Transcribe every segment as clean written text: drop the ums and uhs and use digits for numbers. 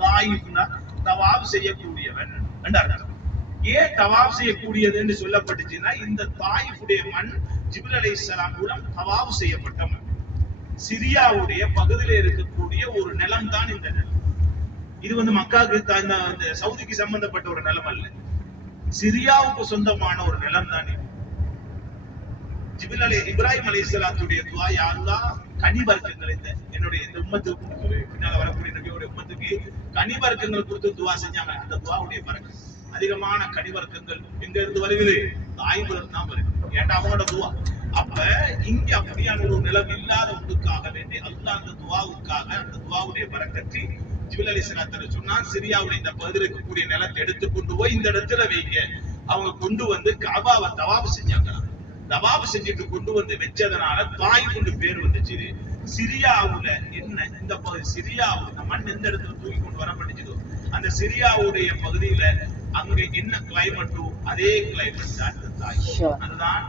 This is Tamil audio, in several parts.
தாயிஃப்னா தவாப் செய்யக்கூடியவன் என்றார்கள். ஏன் தவாப் செய்யக்கூடியது என்று சொல்லப்பட்டுச்சுன்னா, இந்த தாயிஃபுடைய மண் ஜிப்ரீல் அலைஹிஸ்ஸலாம் மூலம் தவாப் செய்யப்பட்ட மண். சிரியாவுடைய பகுதியில் இருக்கக்கூடிய ஒரு நிலம் தான் இந்த நிலம். இது மக்காவுக்கு இந்த சவுதிக்கு சம்பந்தப்பட்ட ஒரு நிலம் அல்ல, சிரியாவுக்கு சொந்தமான ஒரு நிலம் தான் இது. இப்ராஹிம் அலைஹிஸ்ஸலாத்துடைய துஆ, யா அல்லாஹ் கனி வர்க்கங்கள் என்னுடைய இந்த உம்மத்துக்கு பின்னால வரக்கூடிய நபியோட உம்மத்துக்கு கனி வர்க்கங்கள் கொடுத்து துஆ செஞ்சாங்க. அந்த துஆவுடைய பரக்கத் அதிகமான கனி வர்க்கங்கள் எங்க இருந்து வருகிறது? தாயிஃப்ல தான் வருது. ஏன்டா அவங்களோட துஆ. அப்ப இங்க அப்படியான ஒரு நிலம் இல்லாத ஒன்றுக்காக வேண்டி அல்லாஹ் அந்த துஆவுக்காக, அந்த துஆவுடைய பரக்கத்தை ஜிப்ரீல் அலைஹிஸ்ஸலாம் சொன்னான், சிரியாவுடைய இந்த பகுதியில் இருக்கக்கூடிய நிலத்தை எடுத்து கொண்டு போய் இந்த இடத்துல வைங்க. அவங்க கொண்டு வந்து கஅபாவை தவாப் செஞ்சாங்க. தவாப் செஞ்சுட்டு கொண்டு வந்து வச்சதனால தாயிஃப் பேர் வந்துச்சு. சிரியாவுல என்ன இந்த பகுதி, சிரியாவுல மண் எந்த இடத்துல தூக்கி கொண்டு வரப்பட்டுச்சதோ அந்த சிரியாவுடைய பகுதியில அங்க என்ன கிளைமேட்டோ அதே கிளைமேட் தான் இந்த தாயிஃப். அதுதான்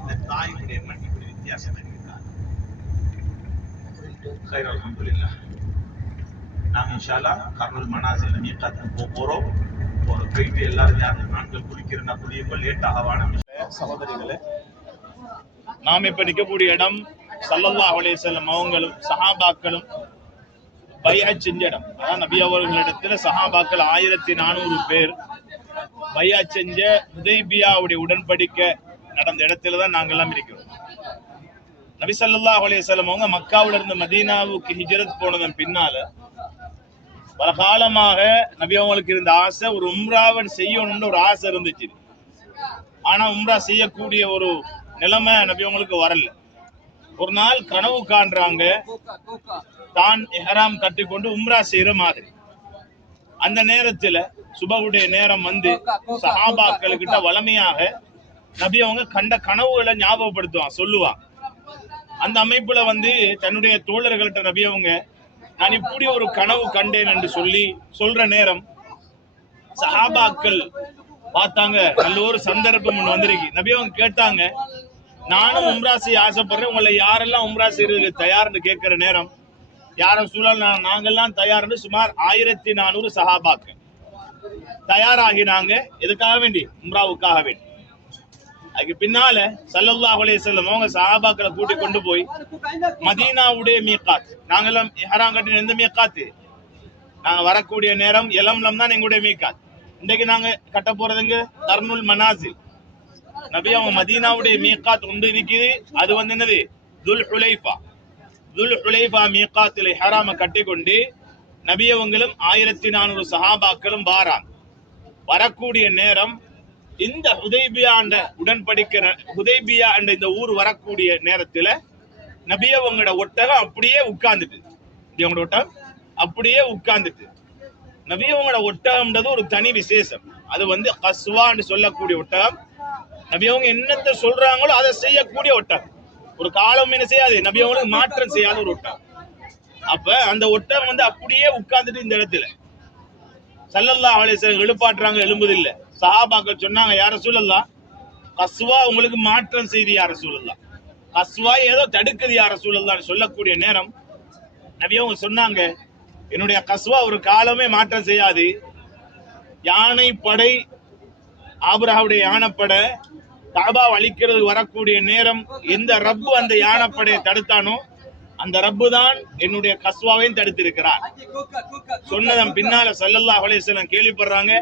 இந்த தாயிஃபுடைய மண். இப்படி வித்தியாசம் இருக்கிறார். கைர் அல்ஹம்துலில்லாஹ். நாம் இன்ஷா அல்லாஹ் கர்னுல் மனாசில் மீகாத்துக்கு போறோம். போயிட்டு எல்லாரும் யாரும் நாட்கள் குளிக்கிறனா குளியுங்கள், லேட்டாக வானம். சகோதரிகளே, நாம் இப்ப நிற்கக்கூடிய இடம் ஸல்லல்லாஹு அலைஹி வஸல்லம் அவங்களும் சஹாபாக்களும் பைஅத் செஞ்ச இடம். அதான் நபி அவர்களிடத்துல சஹாபாக்கள் 1400 பேர் பைஅத் செஞ்ச ஹுதைபியாவுடைய உடன்படிக்கை நடந்த இடத்துல தான் நாங்கள் எல்லாம் இருக்கிறோம். நபி ஸல்லல்லாஹு அலைஹி வஸல்லம் அவங்க மக்காவுல இருந்து மதீனாவுக்கு ஹிஜ்ரத் போனதன் பின்னால பல காலமாக நபி அவங்களுக்கு இருந்த ஆசை, ஒரு உம்ராவன் செய்யணும்னு ஒரு ஆசை இருந்துச்சு. ஆனா உம்ரா செய்யக்கூடிய ஒரு நிலைமை நபி அவங்களுக்கு வரல. ஒரு நாள் கனவு காண்றாங்க, தான் இஹ்ராம் கட்டிக்கொண்டு உம்ரா செய்யற மாதிரி. அந்த நேரத்துல சுபஹுடைய நேரம் வந்து சஹாபாக்களுக்கிட்ட வளமையாக நபி அவங்க கண்ட கனவுகளை ஞாபகப்படுத்துவான், சொல்லுவான். அந்த அமைப்புல தன்னுடைய தோழர்கள்ட்ட நபி அவங்க, நான் இப்படி ஒரு கனவு கண்டேன் என்று சொல்ற நேரம் சஹாபாக்கள் பார்த்தாங்க, நல்ல ஒரு சந்தர்ப்பம் வந்திருக்கு. நபி அவங்க கேட்டாங்க, நானும் உம்ரா செய்ய ஆசைப்படுறேன், உங்களை யாரெல்லாம் உம்ரா செய்யறதுக்கு தயார்னு கேட்கிற நேரம், யாரும் சூழல் நாங்கெல்லாம் தயார்னு சுமார் 1400 சஹாபாக்கள் தயாராகினாங்க. எதுக்காக வேண்டி? உம்ராவுக்காக வேண்டி. அதுக்கு பின்னால ஸல்லல்லாஹு அலைஹி வஸல்லம் அவங்க சஹாபாக்களை கூட்டி கொண்டு போய் மதீனாவுடைய மீகாத், நாங்கெல்லாம் இஹ்ராம் கட்டின எந்த மீகாத்து, நாங்க வரக்கூடிய நேரம் யலம்லம் தான் எங்களுடைய மீகாத். இன்றைக்கு நாங்க கட்ட போறதுங்க கர்னுல் மனாசில். நபி அவங்க மதீனாவுடைய மீகாத் ஒன்று இருக்குது. அது என்னது? துல் ஹுலைஃபா. துல் ஹுலைஃபா மீகாத்தில் இஹ்ராம கட்டி கொண்டு நபி அவங்களும் 1400 சஹாபாக்களும் வாராங்க. வரக்கூடிய நேரம் இந்த ஹுதைபியா உடன்படிக்கிற ஹுதைபியா இந்த ஊர் வரக்கூடிய நேரத்துல நபி அவங்களோட ஒட்டகம் அப்படியே உட்கார்ந்துட்டு, அவங்களோட ஒட்டகம் அப்படியே உட்கார்ந்துட்டு. நபி அவங்களோட ஒட்டகம்ன்றது ஒரு தனி விசேஷம். அது கஸ்வான்னு சொல்லக்கூடிய ஒட்டகம். நபி அவங்க என்னத்தை சொல்றாங்களோ அதை செய்யக்கூடிய ஒட்டகம். ஒரு காலம் என்ன செய்யாது, நபி அவங்களுக்கு மாற்றம் செய்யாத ஒரு ஒட்டகம். அப்ப அந்த ஒட்டகம் அப்படியே உட்கார்ந்துட்டு இந்த இடத்துல ஸல்லல்லாஹு அலைஹி வஸல்லம் எழுப்பாட்டுறாங்க, எழும்புதில்லை. சஹாபாக்கள் சொன்னாங்க, யா ரசூலல்லாஹ், கஸ்வா உங்களுக்கு மாற்றம் செய்து யா ரசூலல்லாஹ், கஸ்வா ஏதோ தடுக்குது யா ரசூலல்லாஹ்னு சொல்லக்கூடிய நேரம் நபி அவங்க சொன்னாங்க, என்னுடைய கஸ்வா ஒரு காலமே மாற்றம் செய்யாது. யானை படை, ஆபிரகாவுடைய யானைப்படை காபா அழிக்கிறது வரக்கூடிய நேரம் எந்த ரப்பு அந்த யானைப்படையை தடுத்தானோ அந்த ரப்பு தான் என்னுடைய கஸ்வாவையும் தடுத்திருக்கிறார். சொன்னதன் பின்னால ஸல்லல்லாஹு அலைஹி வஸல்லம் கேள்விப்படுறாங்க,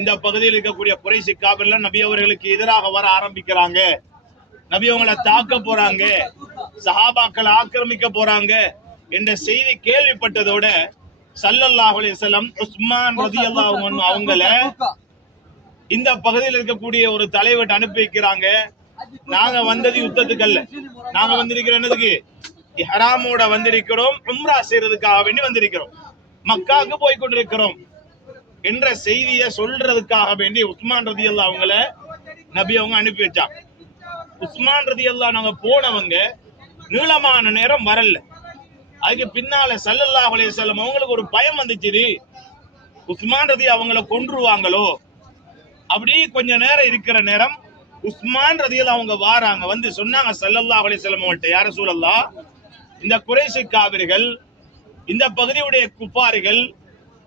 இந்த பகுதியில் இருக்கக்கூடிய குறைஷி காபிர்கள் நபி அவர்களுக்கு எதிராக வர ஆரம்பிக்கிறாங்க, நபி அவங்களை தாக்க போறாங்க, சஹாபாக்களை ஆக்கிரமிக்க போறாங்க என்ற செய்தி கேள்விப்பட்டதோட ஸல்லல்லாஹு அலைஹி வஸல்லம் உஸ்மான் ரலியல்லாஹு அன்ஹு அவங்கள இந்த பகுதியில் இருக்கக்கூடிய ஒரு தலைவர்கிட்ட அனுப்பி வைக்கிறாங்க. நாங்க வந்தது யுத்தத்துக்கு அல்ல, நாங்க வந்திருக்கிறோம் என்னதுக்கு? இஹ்ராமோட வந்திருக்கிறோம், உம்ரா செய்யறதுக்காக வேண்டி வந்திருக்கிறோம், மக்காவுக்கு போய் கொண்டிருக்கிறோம் என்ற செய்தியை சொல்றதுக்காக வேண்டி உஸ்மான் ரலியல்லாஹு அவங்கள நபி அவங்க அனுப்பி வச்சாங்க. உஸ்மான் ரலியல்லாஹு நாங்க போனவங்க நீளமான நேரம் வரல. அதுக்கு பின்னால ஸல்லல்லாஹு அலைஹி வஸல்லம் அவங்களுக்கு ஒரு பயம் வந்துச்சு, உஸ்மான் ரதி அவங்கள கொன்றுவாங்களோ. அப்படி கொஞ்ச நேரம் இருக்கிற நேரம் உஸ்மான் ரலியல்லாஹு அவங்க வாராங்க, சொன்னாங்க ஸல்லல்லாஹு அலைஹி வஸல்லம் அவங்கள்ட்ட, யா ரசூலல்லாஹ், இந்த குறைஷி காபிர்கள், இந்த பகுதியுடைய குஃபாரிகள்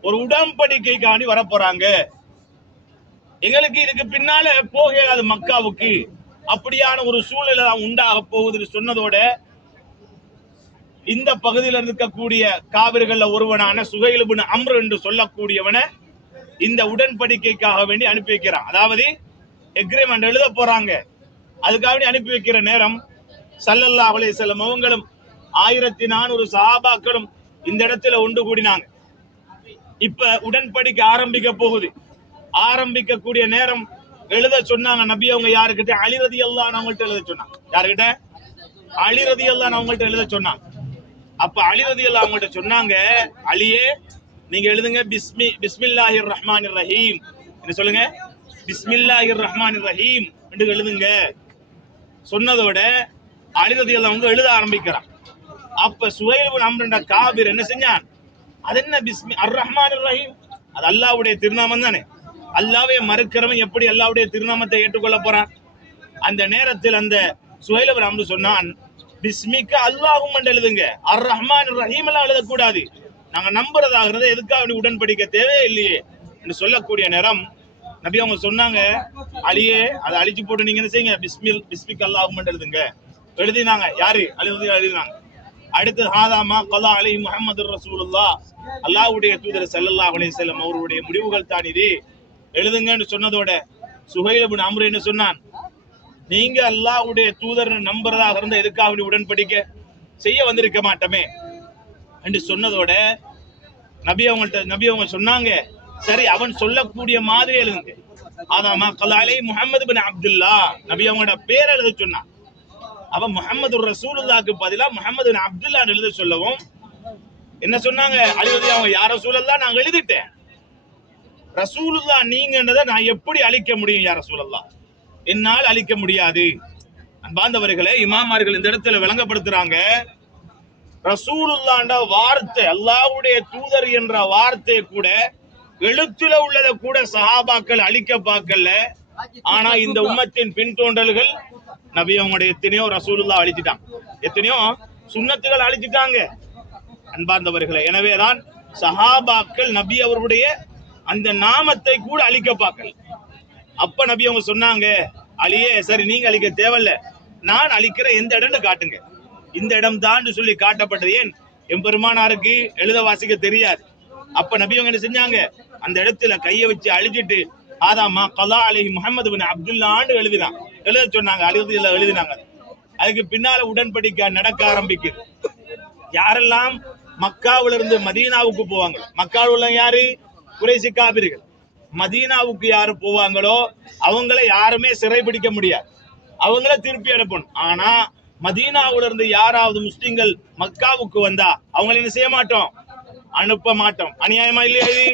ஒரு உடன்படிக்கைக்காண்டி வரப்போறாங்க. எங்களுக்கு இதுக்கு பின்னால போக இயலாது மக்காவுக்கு, அப்படியான ஒரு சூழ்நிலை உண்டாக போகுதுன்னு சொன்னதோட இந்த பகுதியில் இருக்கக்கூடிய காவிர்கள்ல ஒருவனான சுஹைல் இப்னு அம்ர் என்று சொல்லக்கூடியவனை இந்த உடன்படிக்கைக்காக வேண்டி அனுப்பி வைக்கிறான். அதாவது எக்ரிமெண்ட் எழுத போறாங்க, அதுக்காக வேண்டி அனுப்பி வைக்கிற நேரம் ஸல்லல்லாஹு அலைஹி வஸல்லம் அவங்களும் 1400 சஹாபாக்களும் இந்த இடத்துல ஒன்று கூடினாங்க. இப்ப உடன்படிக்கை ஆரம்பிக்க போகுது. ஆரம்பிக்கக்கூடிய நேரம் எழுத சொன்னாங்க நபி அவங்க யாருக்கிட்ட? அலி ரலியல்லாஹு அன்ஹுவிட்ட எழுத சொன்னாங்க. யாருக்கிட்ட? அலி ரலியல்லாஹு அன்ஹுவிட்ட எழுத சொன்னாங்க. அப்ப அலி ரலியல்லாஹு அன்ஹுவிட்ட சொன்னாங்க, அலியே நீங்க எழுதுங்க பிஸ்மில்லாஹிர் ரஹ்மானிர் ரஹீம் என்ன சொல்லுங்க, பிஸ்மில்லாஹிர் ரஹ்மானிர் ரஹீம் என்று எழுதுங்க சொன்னதோட அலி ரலியல்லாஹு அன்ஹு எழுத ஆரம்பிக்கிறான். அப்ப சுஹைல் இப்னு அம்ர் என்ற காபிர் என்ன செஞ்சான், அது என்ன பிஸ்மி அர் ரஹ்மானிர் ரஹீம், அது அல்லாஹ்வுடைய திருநாமம் தானே, அல்லாஹ்வை மறுக்கிறவன் எப்படி அல்லாஹ்வுடைய திருநாமத்தை ஏற்றுக்கொள்ள போறான்? அந்த நேரத்தில் அந்த சுஹைல் இப்னு அம்ர் சொன்னான், பிஸ்மிக்க அல்லாஹும் என்று எழுதுங்க, அர் ரஹ்மானிர் ரஹீம் எல்லாம் எழுதக்கூடாது, நாங்க நம்புறதாகிறது எதுக்காக உடன்படிக்கை தேவையே இல்லையே என்று சொல்லக்கூடிய நேரம் நபி அவங்க சொன்னாங்க, அலியே அதை அழிச்சு போட்டு நீங்க என்ன செய்யுங்க, பிஸ்மிக் அல்லாஹும் என்று எழுதுங்க. எழுதினாங்க. யாரு? அலி எழுதினாங்க. அடுத்து ஹாதாமா கலா அலை முஹம்மது ரசூலுல்லாஹ், அல்லாஹ்வுடைய தூதர் ஸல்லல்லாஹு அலைஹி வஸல்லம் அவருடைய முடிவுகள் தான் இது, எழுதுங்கன்னு சொன்னதோட சுஹைல் இப்னு அம்ர் என்ன சொன்னான், நீங்க அல்லாஹ்வுடைய தூதர் நம்புறதாக இருந்த எதுக்காக உடன்படிக்கை செய்ய வந்திருக்க மாட்டோமே என்று சொன்னதோட நபி அவங்க சொன்னாங்க, சரி அவன் சொல்லக்கூடிய மாதிரி எழுதுங்க. ஆதாமா கலா அலை முஹம்மது பின் அப்துல்லா, நபி அவங்களோட பேர் எழுத சொன்னான். அவன் முஹம்மது ரசூலுல்லாஹ்க்கு பதிலா முஹம்மது பின் அப்துல்லா எழுத சொல்லவும் என்ன சொன்னாங்க, அழிவது அவங்க யார் ரசூலுல்லாஹ் நாங்க எழுதிட்டேன், ரசூலுல்லாஹ் நீங்கன்றதை நான் எப்படி அழிக்க முடியும் யார் ரசூலுல்லாஹ், என்னால் அழிக்க முடியாது. அன்பார்ந்தவர்களே, இமாமார்கள் இந்த இடத்துல விளங்கப்படுத்துறாங்க, ரசூலுல்லாஹ்ன்ற வார்த்தை, அல்லாஹ்வுடைய தூதர் என்ற வார்த்தை கூட எழுத்துல உள்ளதை கூட சஹாபாக்கள் அழிக்க பார்க்கல. ஆனா இந்த உம்மத்தின் பின்தோன்றல்கள் நபி அவங்களுடைய எத்தனையோ ரசூலுல்லாஹ் அழிச்சிட்டாங்க, எத்தனையோ சுன்னத்துகள் அழிச்சிட்டாங்க. அன்பார்ந்தவர்களே, எனவேதான் சஹாபாக்கள் நபி அவருடைய அந்த நாமத்தை கூட அழிக்க பார்க்கல. அப்ப நபி அவங்க சொன்னாங்க, அலியே சரி நீங்க அழிக்க தேவையில்ல, நான் அழிக்கிற எந்த இடம்னு காட்டுங்க. இந்த இடம் தான் சொல்லி காட்டப்பட்டது. ஏன்? எம்பெருமானாருக்கு எழுத வாசிக்க தெரியாது. அப்ப நபி அவங்க என்ன செஞ்சாங்க, அந்த இடத்துல கையை வச்சு அழிச்சிட்டு ஆதாமா கலா அலைஹி முஹம்மது பின் அப்துல்லான்னு எழுத சொன்னாங்க. எழுதினாங்க. அதுக்கு பின்னால உடன்படிக்கை நடக்க ஆரம்பிக்குது. யாரெல்லாம் மக்காவில இருந்து மதீனாவுக்கு போவாங்க, மக்காவில் உள்ள யாரு? குறைசி காபிர்கள். மதீனாவுக்கு யாரு போவாங்களோ அவங்கள யாருமே சிறைபிடிக்க முடியாது, அவங்கள திருப்பி அனுப்பணும். ஆனா மதீனாவுல இருந்து யாராவது முஸ்லிம்கள் மக்காவுக்கு வந்தா அவங்களை என்ன செய்ய மாட்டோம், அனுப்ப மாட்டோம். அநியாயமா இல்லையா இது?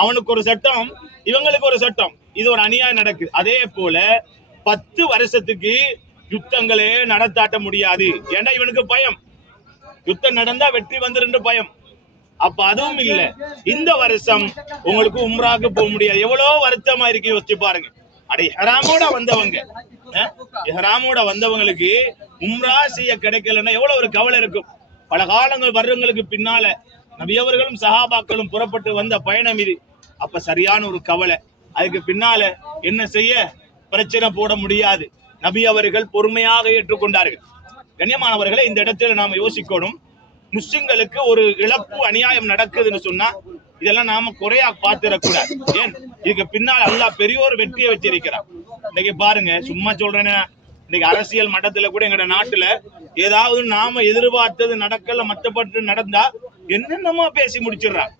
அவனுக்கு ஒரு சட்டம், இவங்களுக்கு ஒரு சட்டம், இது ஒரு அநியாயம் நடக்குது. அதே போல 10 வருஷத்துக்கு யுத்தங்களே நடத்தாட்ட முடியாது. ஏன்னா இவனுக்கு பயம், யுத்தம் நடந்தா வெற்றி வந்துருந்து பயம். அப்ப அதுவும் இல்ல, இந்த வருஷம் உங்களுக்கு உம்ராக்கு போக முடியாது. எவ்வளவு வருத்தமா இருக்கு யோசிச்சு பாருங்க. அடே இஹ்ராமோட வந்தவங்க, இஹ்ராமோட வந்தவங்களுக்கு உம்ரா செய்ய கிடைக்கலன்னா எவ்வளவு ஒரு கவலை இருக்கும். பல காலங்கள் வருடங்களுக்கு பின்னால நபியவர்களும் சஹாபாக்களும் புறப்பட்டு வந்த பயணம் இது. அப்ப சரியான ஒரு கவலை. அதுக்கு பின்னால என்ன செய்ய, பிரச்சனை போட முடியாது. நபி அவர்கள் பொறுமையாக ஏற்றுக்கொண்டார்கள். கண்ணியமானவர்களை, இந்த இடத்துல நாம யோசிக்கணும், முஸ்லிம்களுக்கு ஒரு இழப்பு அநியாயம் நடக்குதுன்னு சொன்னா இதெல்லாம் நாம குறையா பார்த்திடக்கூடாது. ஏன்? இதுக்கு பின்னால் அல்லாஹ் பெரிய ஒரு வெற்றியை வச்சிருக்கிறான். இன்னைக்கு பாருங்க, சும்மா சொல்றேன்னு இன்னைக்கு அரசியல் மட்டத்துல கூட எங்க நாட்டுல ஏதாவது நாம எதிர்பார்த்தது நடக்கல, மற்றப்பட்டு நடந்தா என்னென்னமா பேசி முடிச்சிடறான்.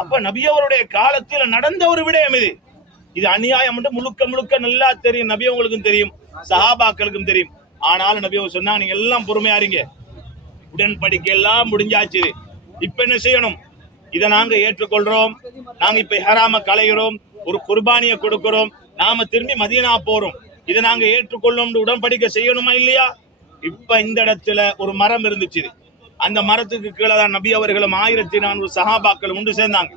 அப்ப நபியவருடைய காலத்துல நடந்த ஒரு விடயம் இது. இது அநியாயம் முழுக்க முழுக்க நல்லா தெரியும், நபியவங்களுக்கும் தெரியும், சஹாபாக்களுக்கும் தெரியும். ஆனாலும் நபியவர் சொன்னாங்க, நீங்க எல்லாம் பொறுமையா இருங்க, உடன்படிக்கை எல்லாம் முடிஞ்சாச்சு, இப்ப என்ன செய்யணும், இதை நாங்க ஏற்றுக்கொள்றோம், நாங்க இப்ப இஹ்ராம களைகிறோம், ஒரு குர்பானியை கொடுக்கிறோம், நாம திரும்பி மதீனா போறோம், இதை நாங்க ஏற்றுக்கொள்ளும், உடன்படிக்கை செய்யணுமா இல்லையா? இப்ப இந்த இடத்துல ஒரு மரம் இருந்துச்சு, அந்த மரத்துக்கு கீழே தான் நபி அவர்களும் 1400 சஹாபாக்கள் ஒன்று சேர்ந்தாங்க.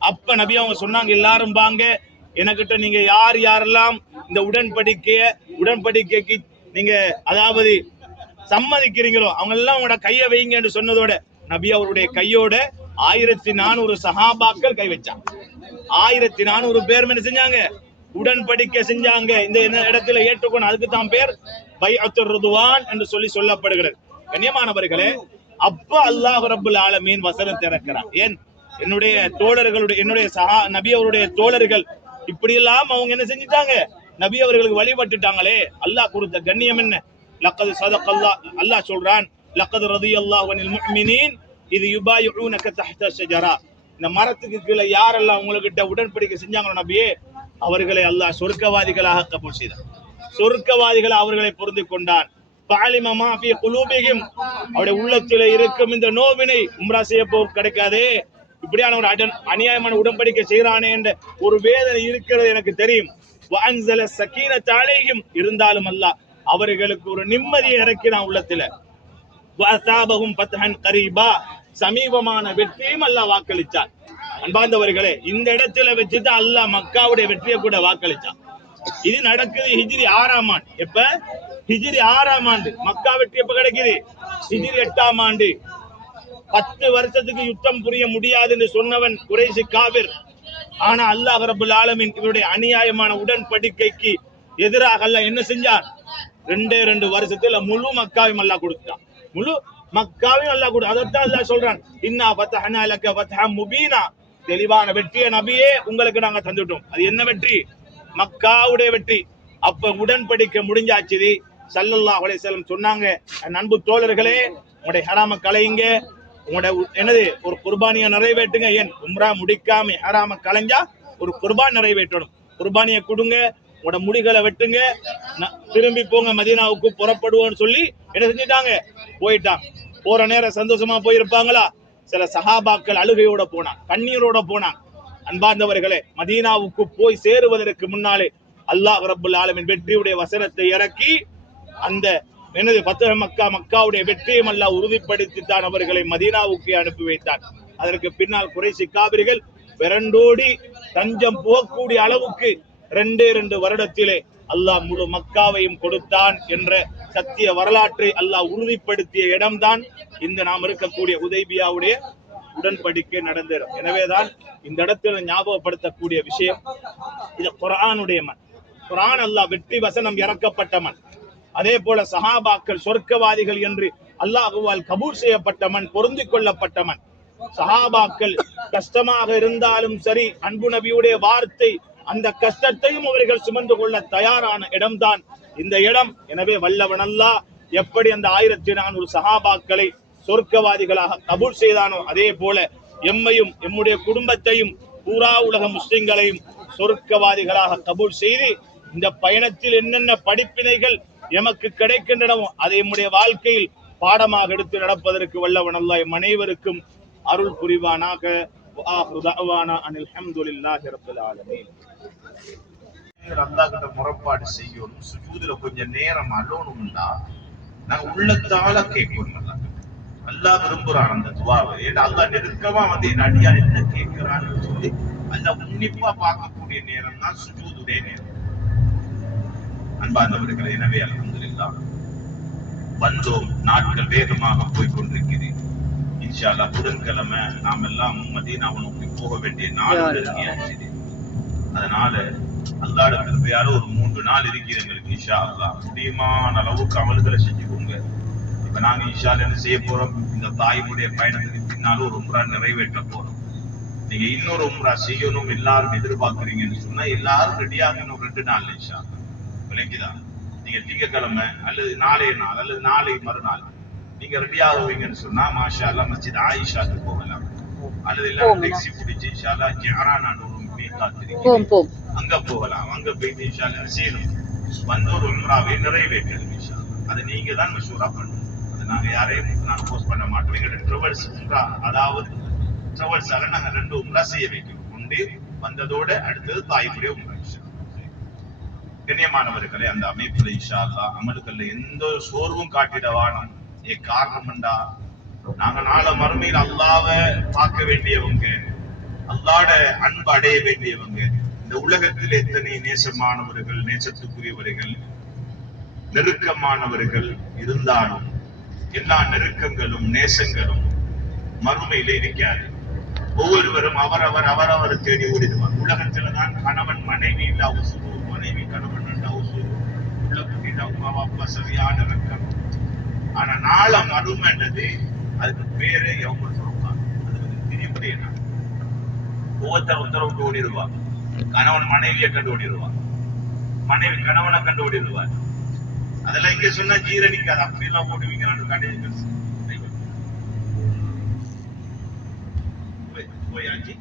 அப்ப நபி அவங்க சொன்னாங்க, எல்லாரும் வாங்க எனக்கிட்ட, நீங்க யார் யாரெல்லாம் இந்த உடன்படிக்கைக்கு நீங்க அதாவது சம்மதிக்கிறீங்களோ அவங்க எல்லாம் உங்களோட கையை வைங்க என்று சொன்னதோட நபி அவருடைய கையோட 1400 சஹாபாக்கள் கை வச்சாங்க. 1400 பேர் என்ன செஞ்சாங்க? உடன்படிக்கை செஞ்சாங்க. இந்த இடத்துல ஏற்றுக்கொண்டு அதுக்கு தான் பேர் பைஅத்துர் ரிதுவான் என்று சொல்லப்படுகிறது. கண்ணியமானவர்களே, அப்ப அல்லாஹ் ரப்பல் ஆலமீன் வசனம் திறக்கிறான். ஏன்? என்னுடைய தோழர்களுடைய, என்னுடைய நபி அவருடைய தோழர்கள் இப்படி எல்லாம் அவங்க என்ன செஞ்சிட்டாங்க? நபி அவர்களுக்கு வழிபட்டுட்டாங்களே. அல்லாஹ் கொடுத்த கண்ணியம் என்ன? லக்கது சதகல்லாஹ், அல்லாஹ் சொல்றான், லக்கது ரதியல்லாஹு அனில் முஃமினீன் இது யுபாயிஊனக தஹ்த ஷஜரா. இந்த மரத்துக்கு கீழே யாரெல்லாம் உங்ககிட்ட உடன்படிக்கை செஞ்சாங்களோ நபியே, அவர்களை அல்லாஹ் சொர்க்கவாதிகளாக கபூல் செய்தான். சொர்க்கவாதிகளை அவர்களை பொருந்தி கொண்டான். பாலிமமா ஃபீ குலூபிஹிம், அவருடைய உள்ளத்திலே இருக்கும் இந்த நோவினை உம்ரா செய்ய போக கிடைக்காதே, இப்படியான ஒரு அநியாயமான உடன்படிக்கை செய்யறானே என்ற ஒரு வேதனை இருக்கிறது எனக்கு தெரியும். வஅன்ஸல ஸகீனத அலைஹிம், இருந்தாலும் அல்லாஹ் அவர்களுக்கு ஒரு நிம்மதியை இறக்கினான் உள்ளத்துல. வஅஸாபஹும் ஃபத்ஹன் கரீபா, சமீபமான வெற்றியும் அல்லாஹ் வாக்களிச்சான். அன்பார்ந்தவர்களே, இந்த இடத்துல வச்சுட்டு அல்லாஹ் மக்காவுடைய வெற்றியை கூட வாக்களிச்சான். இது நடக்குது ஹிஜ்ரி 6ஆம் ஆண்டு. எப்ப? ஹிஜ்ரி 6ஆம் ஆண்டு. மக்கா வெற்றி எப்ப கிடைக்குது? ஹிஜ்ரி 8ஆம் ஆண்டு. 10 வருஷத்துக்கு யுத்தம் புரிய முடியாது என்று சொன்னவன் குறைஷி காபிர். ஆனா அல்லாஹ் ரப்பல் ஆலமீன் இவருடைய அநியாயமான உடன்படிக்கைக்கு எதிராக அல்லாஹ் என்ன செஞ்சான்? 2 வருஷத்துல முழு மக்காவையும் அல்லாஹ் கொடுத்தான். முழு மக்காவையும் அல்லாஹ் கொடுத்தான். அதைத்தான் அல்லாஹ் சொல்றான், இன்னா ஃபதஹனா லக ஃபத்ஹம் முபீனா, தெளிவான வெற்றியை நபியே உங்களுக்கு நாங்க தந்துட்டோம். அது என்ன வெற்றி? மக்காவுடைய வெற்றி. அப்ப உடன்படிக்கை முடிஞ்சாச்சு. ஸல்லல்லாஹு அலைஹி வஸல்லம் சொன்னாங்க, அன்பு தோழர்களே, உங்களுடைய ஹராம கலையுங்க, உங்களுடைய என்னது ஒரு குர்பானியை நிறைவேற்றுங்க. ஏன்? உம்ரா முடிக்காம ஹராம கலைஞ்சா ஒரு குர்பான் நிறைவேற்றணும். குர்பானியை கொடுங்க, உங்களோட முடிகளை வெட்டுங்க, திரும்பி போங்க, மதீனாவுக்கு புறப்படுவோம்னு சொல்லி என்ன செஞ்சுட்டாங்க? போயிட்டாங்க. போற நேரம் சந்தோஷமா போயிருப்பாங்களா? சில சஹாபாக்கள் அழுகையோட போனாங்க, கண்ணீரோட போனாங்க. அன்பார்ந்தவர்களே, மதீனாவுக்கு போய் சேருவதற்கு முன்னாலே அல்லாஹ் ரப்பல் ஆலமீன் வெற்றியுடைய வசனத்தை இறக்கி அந்த என்னது ஃபத்ஹ் மக்கா, மக்காவுடைய வெற்றியும் அல்லாஹ் உறுதிப்படுத்தித்தான் அவர்களை மதீனாவுக்கு அனுப்பி வைத்தான். அதற்கு பின்னால் குறைஷி காபிர்கள் விரண்டோடி தஞ்சம் போகக்கூடிய அளவுக்கு 2 வருடத்திலே அல்லாஹ் முழு மக்காவையும் கொடுத்தான் என்ற சத்திய வரலாற்றை அல்லாஹ் உறுதிப்படுத்திய இடம்தான் இந்த நாம் இருக்கக்கூடிய ஹுதைபியாவுடைய உடன்படிக்கை நடந்தது. எனவேதான் இந்த இடத்துல ஞாபகப்படுத்தக்கூடிய விஷயம், இது குர்ஆனுடைய மண். குர்ஆன் அல்லாஹ் வெற்றி வசனம் இறக்கப்பட்ட மண். அதே போல சஹாபாக்கள் சொர்க்கவாதிகள் என்று அல்லாஹ்வால் கபூல் செய்யப்பட்ட மண், பொருந்திக் கொள்ளப்பட்ட மண். சஹாபாக்கள் கஷ்டமாக இருந்தாலும் சரி, அன்பு நபியுடைய வார்த்தை, அந்த கஷ்டத்தையும் அவர்கள் சுமந்து கொள்ள தயாரான இடம்தான் இந்த இடம். எனவே வல்லவன் அல்லாஹ் எப்படி அந்த 1400 சஹாபாக்களை சொர்க்கவாதிகளாக கபூல் செய்தானோ, அதே போல எம்மையும் எம்முடைய குடும்பத்தையும் பூரா உலக முஸ்லிம்களையும் சொர்க்கவாதிகளாக கபூல் செய்து இந்த பயணத்தில் என்னென்ன படிப்பினைகள் எமக்கு கிடைக்கின்றனவோ அதை நம்முடைய வாழ்க்கையில் பாடமாக எடுத்து நடப்பதற்கு வல்லவன் அல்லாஹ் எம் அனைவருக்கும் அருள் புரிவானாக. அல்ஹம்துலில்லாஹி ரப்பில் ஆலமீன். அல்லாஹ் கிட்ட முறைப்பாடு செய்யணும். சுஜூதுல கொஞ்சம் நேரம் அலோணும்னா நாங்க உள்ளத்தால கேட்கணும். அல்லாஹ் விரும்புறான் அந்த துவாவை. ஏன்னா அல்லாஹ் நெருக்கமா வந்து என் அடியான் என்ன கேட்கிறான்னு சொல்லி அல்லாஹ் உன்னிப்பா பார்க்கக்கூடிய நேரம் தான் சுஜூதுடைய நேரம். அன்பார்ந்தவர்களே, எனவே அல்ஹம்துலில்லாஹ் வந்தோம். நாட்கள் வேகமாக போய் கொண்டிருக்கிறது. இன்ஷா அல்லாஹ் புதன்கிழமை நாம் எல்லாம் மதீனாவை நோக்கி போக வேண்டிய நாள் நெருங்கியாச்சு. அதனால அல்லாஹ்வுடைய கிருபையால ஒரு 3 நாள் இருக்கிறது எங்களுக்கு. இன்ஷா அல்லாஹ் முடியுமான அளவுக்கு அமல்களை செஞ்சுக்கோங்க. இப்ப நாங்க இன்ஷா அல்லாஹ் என்ன செய்ய போறோம்? இந்த தாயினுடைய பயணத்துக்கு பின்னாலும் ஒரு உம்ரா நிறைவேற்ற போறோம். நீங்க இன்னொரு உம்ரா செய்யணும் எல்லாரும் எதிர்பார்க்கறீங்கன்னு சொன்னா எல்லாரும் ரெடியாக இன்னும் 2 நாள் இன்ஷா அல்லாஹ். விளங்கிதா? நீங்க திங்கட்கிழமை அல்லது நாளைய நாள் அல்லது நாளை மறுநாள் நீங்க ரெடி ஆகுவீங்கன்னு சொன்னா மாஷா அல்லாஹ் மஸ்ஜித் ஆயிஷாக்கு போகலாம். அல்லது எல்லாரும் டாக்ஸி பிடிச்சி இன்ஷா அல்லாஹ் ஜஹரானான ஒரு மீகாத் இருக்கு, அங்க போகலாம். அங்க போயிட்டு இன்ஷா அல்லாஹ் செய்யணும், வந்து ஒரு உம்ராவை நிறைவேற்றணும் இன்ஷா அல்லாஹ். அதை நீங்க தான் மஷூரா பண்ணணும். அதை நாங்க யாரையும் நாங்க போஸ்ட் பண்ண மாட்டோம். எங்களோட ட்ராவல்ஸ் உம்ரா, அதாவது ட்ராவல்ஸால நாங்க 2 உம்ரா செய்ய வைக்கணும். ஒன்று வந்ததோட அடுத்தது தாயினுடைய உம்ரா. கண்ணியமானவர்களே, அந்த அமைப்புல இன்ஷா அல்லாஹ் அமல்கள்ல எந்த சோர்வும் காட்டிடவானம். காரணம் என்றா நாங்க நாளை மறுமையில் அல்லாஹ்வை பார்க்க வேண்டியவங்க, அல்லாஹ்வோட அன்பு அடைய வேண்டியவங்க. இந்த உலகத்தில் எத்தனை நேசமானவர்கள், நேசத்துக்குரியவர்கள், நெருக்கமானவர்கள் இருந்தாலும் எல்லா நெருக்கங்களும் நேசங்களும் மறுமையில இருக்காது. ஒவ்வொருவரும் அவரவர் தேடி ஓடிடுவார். உலகத்துலதான் கணவன் மனைவி லவ்ஸ், மனைவி கணவன் லவ்ஸ், உள்ள குட்டிட்ட அம்மா அப்பா சரியான ரக்கம். ஆனா நாள மறுமன்றது அதுக்கு பேரு யௌமுல் ஃபுர்கான். அது வந்து திரிபுரேனா ஒவ்வொருத்தர் விட்டு ஓடிடுவார். கணவன் மனைவியை கண்டு ஓடிடுவார், மனைவி கணவனை கண்டு ஓடிடுவார். அதெல்லாம் இங்க சொன்னா ஜீரணிக்காது. அப்படி எல்லாம் போடுவீங்க கடைகள் போயாச்சு.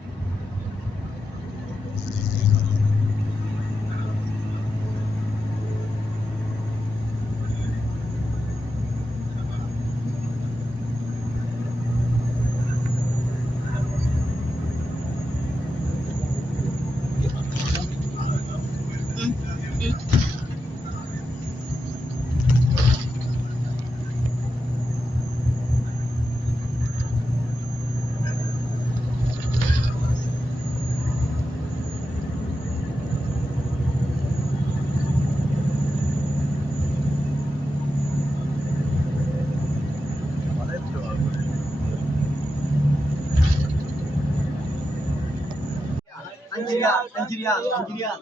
أنجريان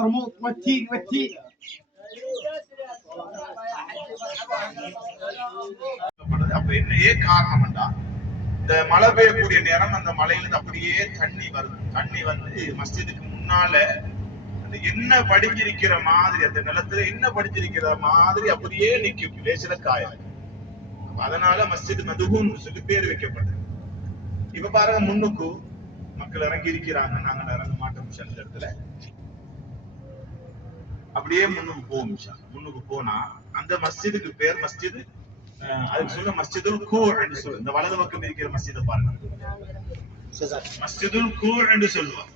أرموط وتين அப்ப என்ன காரணம்டா, இந்த மழை பெய்யக்கூடிய நேரம் அந்த மலையிலிருந்து அப்படியே தண்ணி வருது. தண்ணி வந்து மஸ்ஜிதுக்கு முன்னால அந்த என்ன படிஞ்சிருக்கிற மாதிரி, அந்த நிலத்துல என்ன படிஞ்சிருக்கிற மாதிரி அப்படியே நிக்கும், லேசில காயம். அதனால மஸ்ஜித் மதுஹூன் சொல்லி பேர் வைக்கப்பட்டது. இப்ப பாருங்க, முன்னுக்கு மக்கள் இறங்கி இருக்கிறாங்க, நாங்க இறங்க மாட்டோம். அந்த இடத்துல அப்படியே முன்னுக்கு போவோம். முன்னுக்கு போனா அந்த மஸ்ஜிதுக்கு பேர் மஸ்ஜிது, அதுக்கு சொல்ல மஸ்ஜிதுல் கூர் என்று சொல்லு. இந்த வலது பக்கம் இருக்கிற மஸ்ஜிதை பாருங்க, மஸ்ஜிதுல் கூர் என்று சொல்லுவார்.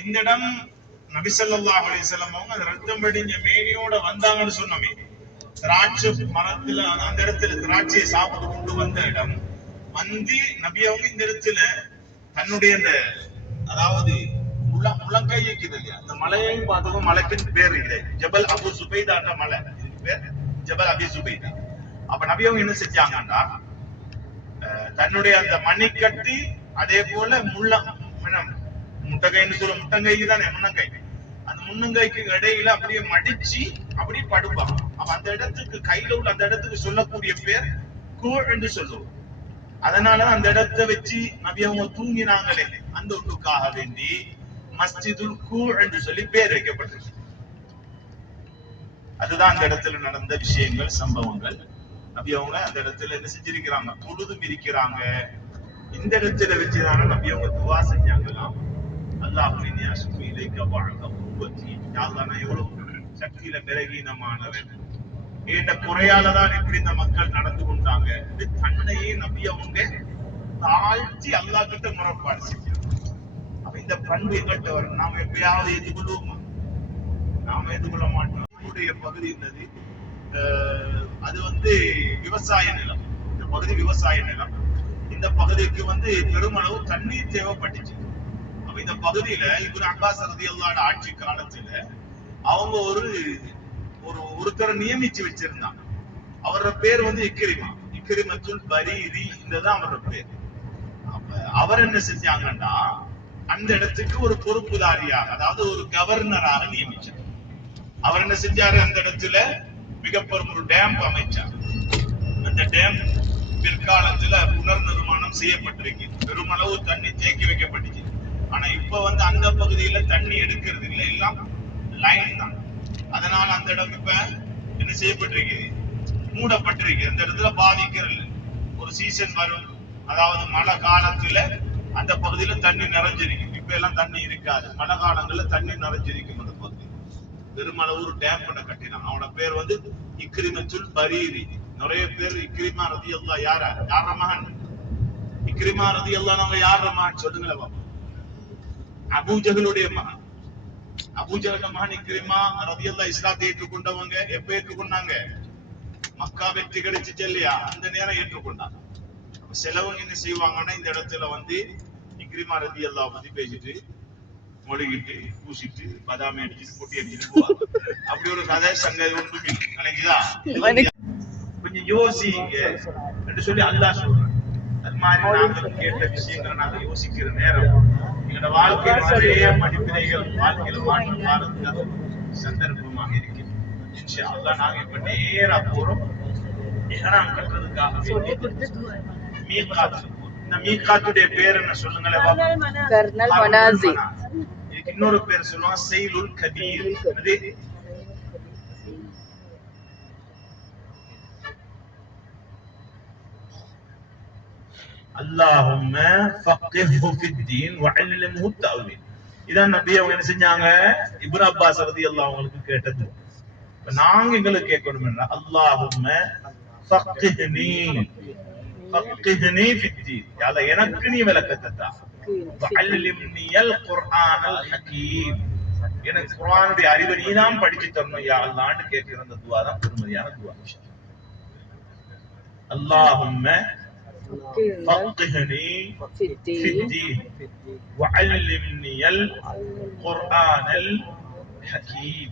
இந்த இடம் நபி ஸல்லல்லாஹு அலைஹி வஸல்லம் அவங்க அந்த ரத்தம் படிஞ்ச மேனியோட வந்தாங்கன்னு சொன்னோமே, திராட்சை மரத்துல அந்த இடத்துல திராட்சையை சாப்பிட்டு கொண்டு வந்த இடம் வந்து நபி அவங்க இந்த இடத்துல தன்னுடைய அந்த அதாவது முழங்கை இருக்குது இல்லையா, அந்த மலையையும் பார்த்தோம். மலைக்கு பேர் இல்லை, ஜபல் அபு சுபைதா மலை, இதுக்கு பேர் ஜபல் அபி சுபைதா. அப்ப நபி அவங்க என்ன செஞ்சாங்கன்னா, தன்னுடைய அந்த மணிக்கட்டி அதே போல முட்டங்கைன்னு சொல்ல, முட்டங்கை தானே முன்னங்கை, அந்த முன்னங்கைக்கு இடையில அப்படியே மடிச்சு அப்படியே படுப்பாங்க. அப்ப அந்த இடத்துக்கு கையில உள்ள அந்த இடத்துக்கு சொல்லக்கூடிய பேர் கூழ் என்று சொல்லுவோம். அதனால அந்த இடத்தை வச்சு நபி அவங்க தூங்கினாங்களே, அந்த ஒன்றுக்காக வேண்டி மஸ்ஜிதுல் கூழ் என்று சொல்லி பேர் வைக்கப்பட்டிருக்கு. அதுதான் அந்த இடத்துல நடந்த விஷயங்கள், சம்பவங்கள். நபி அவங்க அந்த இடத்துல என்ன செஞ்சிருக்கிறாங்க, தொழுதும் இருக்கிறாங்க. இந்த இடத்துல வச்சுதான நபி அவங்க துவா செஞ்சாங்களாம், அல்லாஹ்வின் யஸ்ஃபி இலைக வஅக குவத்தி, நான் எவ்வளவு சக்தியில பலகீனமானவன், இந்த குறையாலதான் இப்படி இந்த மக்கள் நடந்து கொண்டாங்க. தன்னையே நபி அவங்க தாழ்த்தி அல்லாஹ் கிட்ட முறைப்பாடு செஞ்சாங்க. அப்ப இந்த பண்பு எங்கள்கிட்ட வரும். நாம எப்பயாவது எதிர்கொள்வோமா? நாம எதிர்கொள்ள மாட்டோம். பகுதி என்னது, அது வந்து விவசாய நிலம். இந்த பகுதி விவசாய நிலம். இந்த பகுதிக்கு வந்து பெருமளவு தண்ணீர் தேவைப்பட்டுச்சு. அப்ப இந்த பகுதியில இப்னு அப்பாஸ் ரலியல்லாஹு அன்ஹு ஆட்சி காலத்துல அவங்க ஒருத்தரை நியமிச்சு வச்சிருந்தாங்க. அவரோட பேர் வந்து இக்ரிமத்துல் பரீரி, இதுதான் அவரோட பேர். அவர் என்ன செஞ்சாங்கன்னா, அந்த இடத்துக்கு ஒரு பொறுப்புதாரியாக, அதாவது ஒரு கவர்னராக நியமிச்சார். அவர் என்ன செஞ்சாரு, அந்த இடத்துல மிகப்பெரும் ஒரு டேம் அமைச்சார். அந்த டேம் பிற்காலத்துல புனர்நிர்மாணம் செய்யப்பட்டிருக்கு. பெருமளவு தண்ணி தேக்கி வைக்கப்பட்டுச்சு. ஆனா இப்ப வந்து அந்த பகுதியில தண்ணி எடுக்கிறது இல்லை, எல்லாம் லைன் தான். அதனால அந்த இடம் இப்ப என்ன செய்யப்பட்டிருக்கு, மூடப்பட்டிருக்கு. அந்த இடத்துல பாதிக்கிறது. ஒரு சீசன் வரும், அதாவது மழை காலத்துல அந்த பகுதியில தண்ணி நிறைஞ்சிருக்கு. இப்ப எல்லாம் தண்ணி இருக்காது, மழை காலங்கள்ல தண்ணி நிறைஞ்சிருக்கும். அந்த பகுதி பெருமளவு ஒரு டேம் பண்ண கட்டினான். அவனோட பேர் வந்து இக்ரிமத்துல் பரீரி. நிறைய பேர் இக்ரிமா ரலியல்லாஹு யார மகன், இக்ரிமா ரலியல்லாஹு யார மகன் சொல்லுங்களேன். அபூஜஹலுடைய மகன். அபூஜஹல் மகன் இக்ரிமா ரலியல்லாஹு இஸ்லாத்தை ஏற்றுக்கொண்டவங்க. எப்ப ஏற்றுக்கொண்டாங்க, மக்கா வெற்றி கிடைச்சிச்சு இல்லையா, அந்த நேரம் ஏற்றுக்கொண்டாங்க. சிலவங்க என்ன செய்வாங்கன்னா, இந்த இடத்துல வந்து இக்ரிமா ரலியல்லாஹு பத்தி பேசிட்டு மொழிகிட்டு பூசிட்டு பதாமி அடிச்சுட்டு பொட்டி அடிச்சுட்டு போவாங்க. அப்படி ஒரு கதை சங்கதி ஒன்றுமே நினைக்குதா, கொஞ்சம் யோசிங்க என்று சொல்லி அல்லாஹ் சொல்றான். அது மாதிரி நாங்கள் கேட்ட விஷயங்களை நாங்க யோசிக்கிற நேரம் எங்களோட வாழ்க்கையில் நிறைய படிப்பினைகள் வாழ்க்கையில மாற்றம் மாறதுக்காக சந்தர்ப்பமாக இருக்கு. இன்ஷா அல்லாஹ் நாங்க இப்ப நேரா போறோம் இஹ்ராம் கட்டுறதுக்காக மீகாத். இந்த மீகாத்துடைய பேர் என்ன சொல்லுங்களேன் பாப்பா? கர்னல் மனாசி. இதுக்கு இன்னொரு பேர் சொல்லுவாங்க செய்லுல் கபீர். அது அல்லாஹும்ம ஃபக்கிஹு ஃபித்தீன் வஅல்லிம்ஹு தஅவீல். இதான் நபி அவங்க என்ன செஞ்சாங்க? இப்னு அப்பாஸ் ரலியல்லாஹு அன்ஹு கேட்டது. இப்ப நாங்க எங்களுக்கு கேட்கணும் என்ன? அல்லாஹும்ம ஃபக்கிஹ்னி ஃபித்தீன். யா அல்லாஹ் எனக்கு நீ விளக்கத்தை தா. வஅல்லிம்னியல் குர்ஆனல் ஹகீம். எனக்கு குர்ஆனுடைய அறிவை நீ தான் படிச்சு தரணும் யா அல்லாஹ்னு கேட்கிற அந்த துஆ தான் பெருமதியான துஆ. அல்லாஹும்ம فقهني في الدين وعلمني القرآن الحكيم.